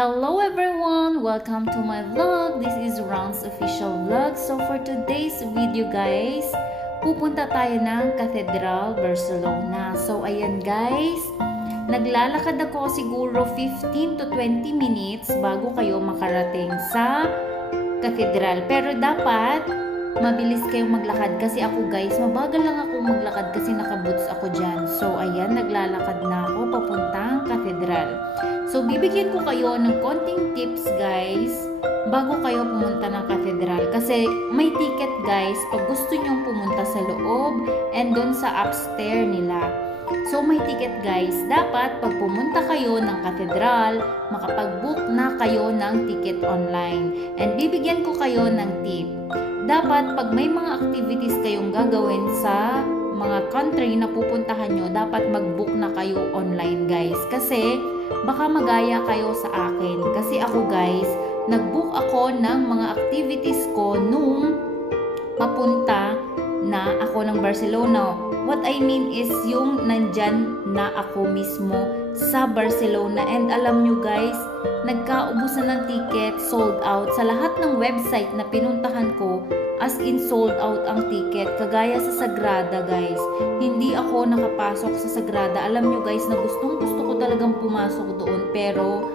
Hello everyone! Welcome to my vlog. This is Ron's official vlog. So for today's video guys, pupunta tayo ng Cathedral, Barcelona. So ayan guys, naglalakad ako siguro 15 to 20 minutes bago kayo makarating sa Cathedral. Pero dapat mabilis kayong maglakad kasi ako guys, mabagal lang ako maglakad kasi nakaboots ako dyan. So ayan, naglalakad na ako papuntang Cathedral. So bibigyan ko kayo ng konting tips guys bago kayo pumunta ng Cathedral. Kasi may ticket guys pag gusto nyong pumunta sa loob and doon sa upstairs nila. So may ticket guys. Dapat pag pumunta kayo ng Cathedral, makapag-book na kayo ng ticket online. And bibigyan ko kayo ng tip. Dapat pag may mga activities kayong gagawin sa mga country na pupuntahan nyo, dapat mag-book na kayo online guys. Kasi baka magaya kayo sa akin. Kasi ako guys, nag-book ako ng mga activities ko nung papunta na ako ng Barcelona. What I mean is yung nandyan na ako mismo sa Barcelona. And alam nyo guys, nagkaubusan ng ticket, sold out. Sa lahat ng website na pinuntahan ko, as in sold out ang ticket. Kagaya sa Sagrada guys, hindi ako nakapasok sa Sagrada. Alam nyo guys na gustong gusto ko talagang pumasok doon. Pero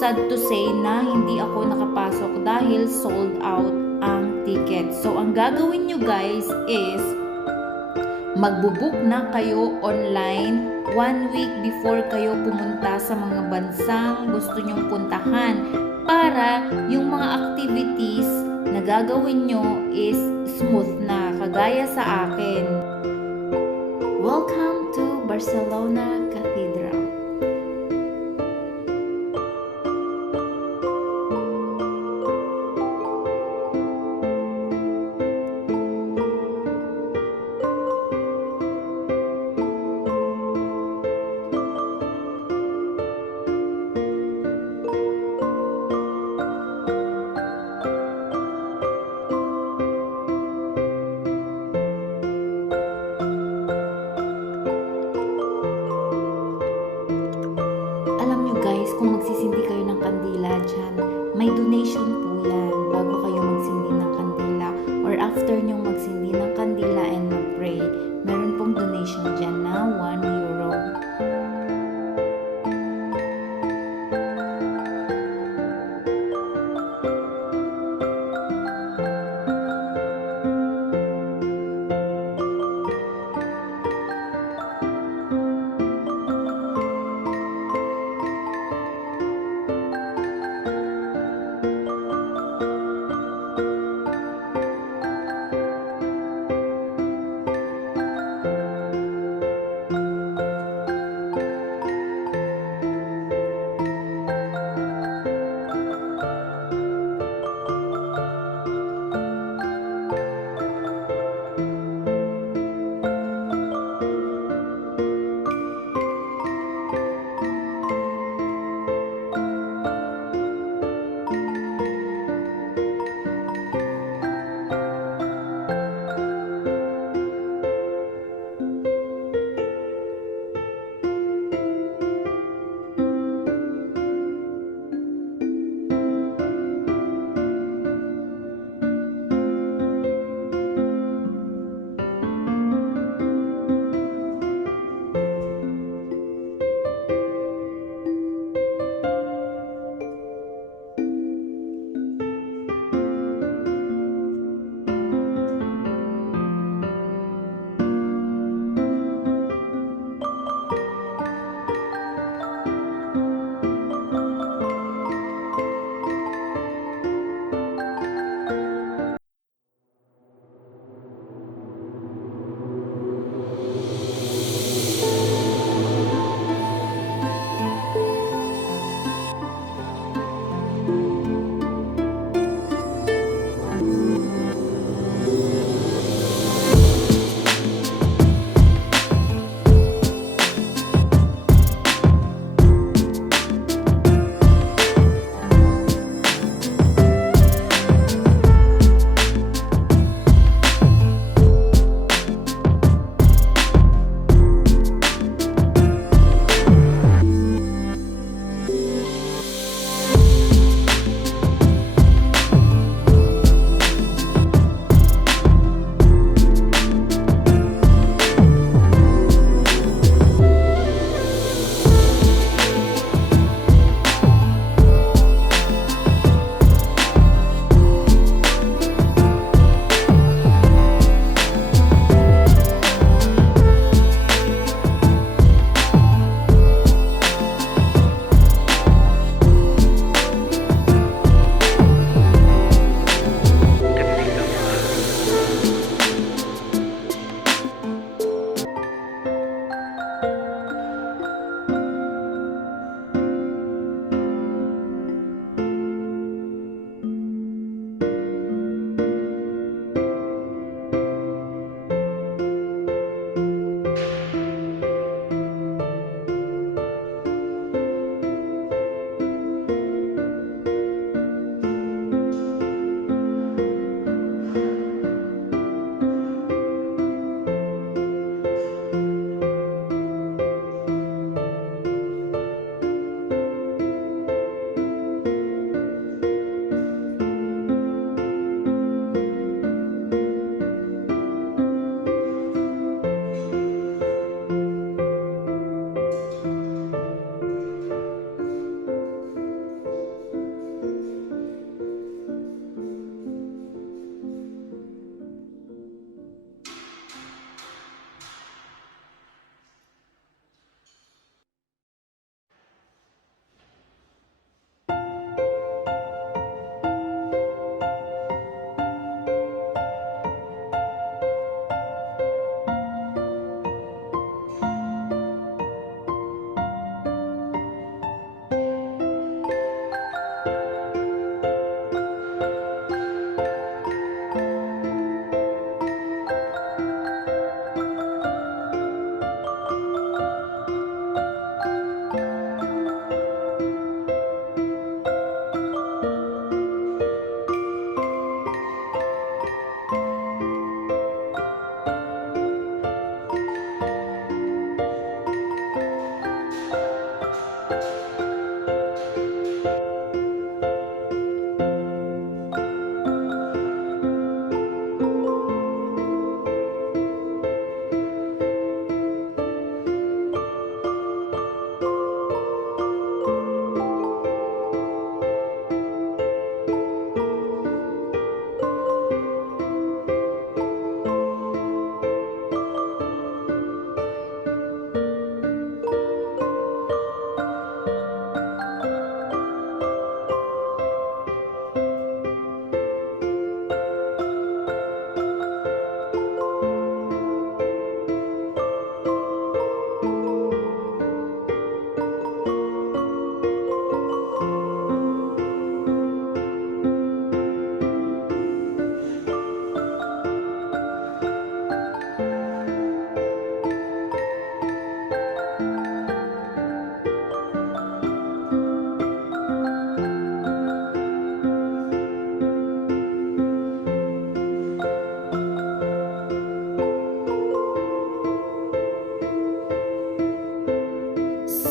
sad to say na hindi ako nakapasok dahil sold out ang ticket. So ang gagawin nyo guys is magbubook na kayo online 1 week before kayo pumunta sa mga bansang gusto nyong puntahan para yung mga activities na gagawin nyo is smooth na, kagaya sa akin. Welcome to Barcelona Cathedral. Kung magsisindi kayo ng kandila dyan, may donation po yan bago kayo magsindi ng kandila or after nyong magsindi ng kandila and mag-pray, meron pong donation dyan na 1 euro.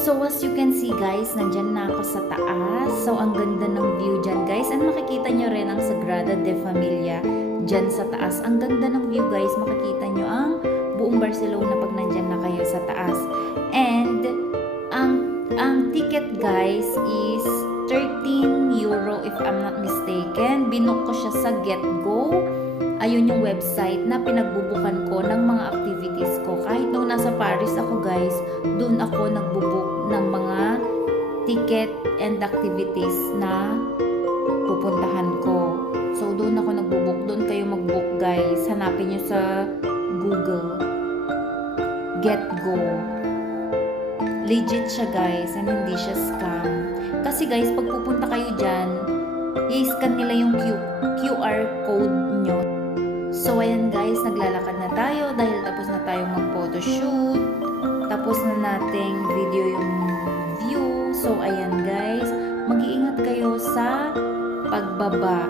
So as you can see guys, nandyan na ako sa taas. So ang ganda ng view dyan guys. And makikita nyo rin ang Sagrada de Familia dyan sa taas. Ang ganda ng view guys. Makikita nyo ang buong Barcelona pag nandyan na kayo sa taas. And ang ticket guys is 13 euro if I'm not mistaken. Binook ko siya sa GetGo. Ayun yung website na pinagbubukan ko ng mga activities ko. Kahit nung nasa Paris ako guys, doon ako nagbubook ng mga ticket and activities na pupuntahan ko. So doon ako nagbubook. Doon kayo magbook guys. Hanapin nyo sa Google. GetGo. Legit siya guys and hindi siya scam. Kasi guys, pag pupunta kayo dyan, i-scan nila yung QR code nyo. So ayan guys, naglalakad na tayo dahil tapos na tayong mag-photoshoot. Tapos na nating video yung view. So ayan guys, mag-iingat kayo sa pagbaba.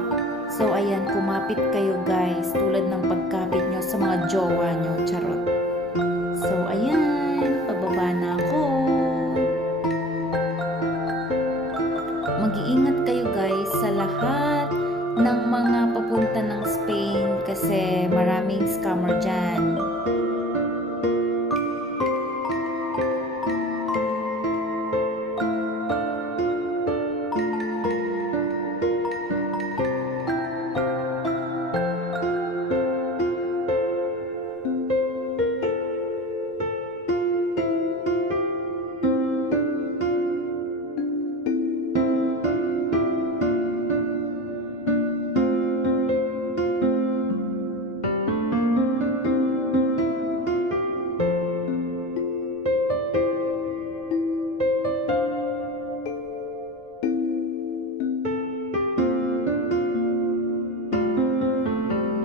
So ayan, kumapit kayo guys, tulad ng pagkapit nyo sa mga jowa nyo. Charot. So ayan, pababa na ako. Mag-iingat kayo guys sa lahat ng mga papunta ng Spain kasi maraming scammer dyan.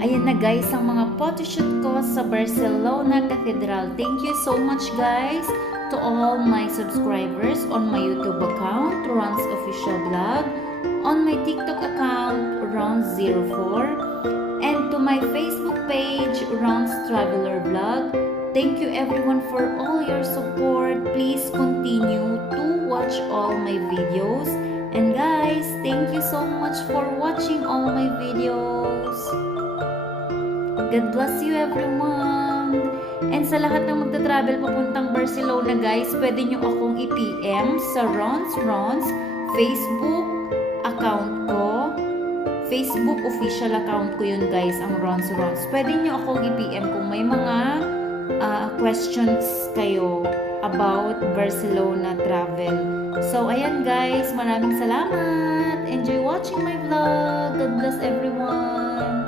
Ayan na guys, ang mga photoshoot ko sa Barcelona Cathedral. Thank you so much guys to all my subscribers on my YouTube account, Ron's Official Vlog, on my TikTok account, Ron's04, and to my Facebook page, Ron's Traveler Vlog. Thank you everyone for all your support. Please continue to watch all my videos. And guys, thank you so much for watching all my videos. God bless you everyone! And sa lahat ng magta-travel papuntang Barcelona guys, pwede nyo akong i-PM sa Ron's Facebook account ko. Facebook official account ko yun guys, ang Ron's. Pwede nyo akong i-PM kung may mga questions kayo about Barcelona travel. So ayan guys, maraming salamat! Enjoy watching my vlog! God bless everyone!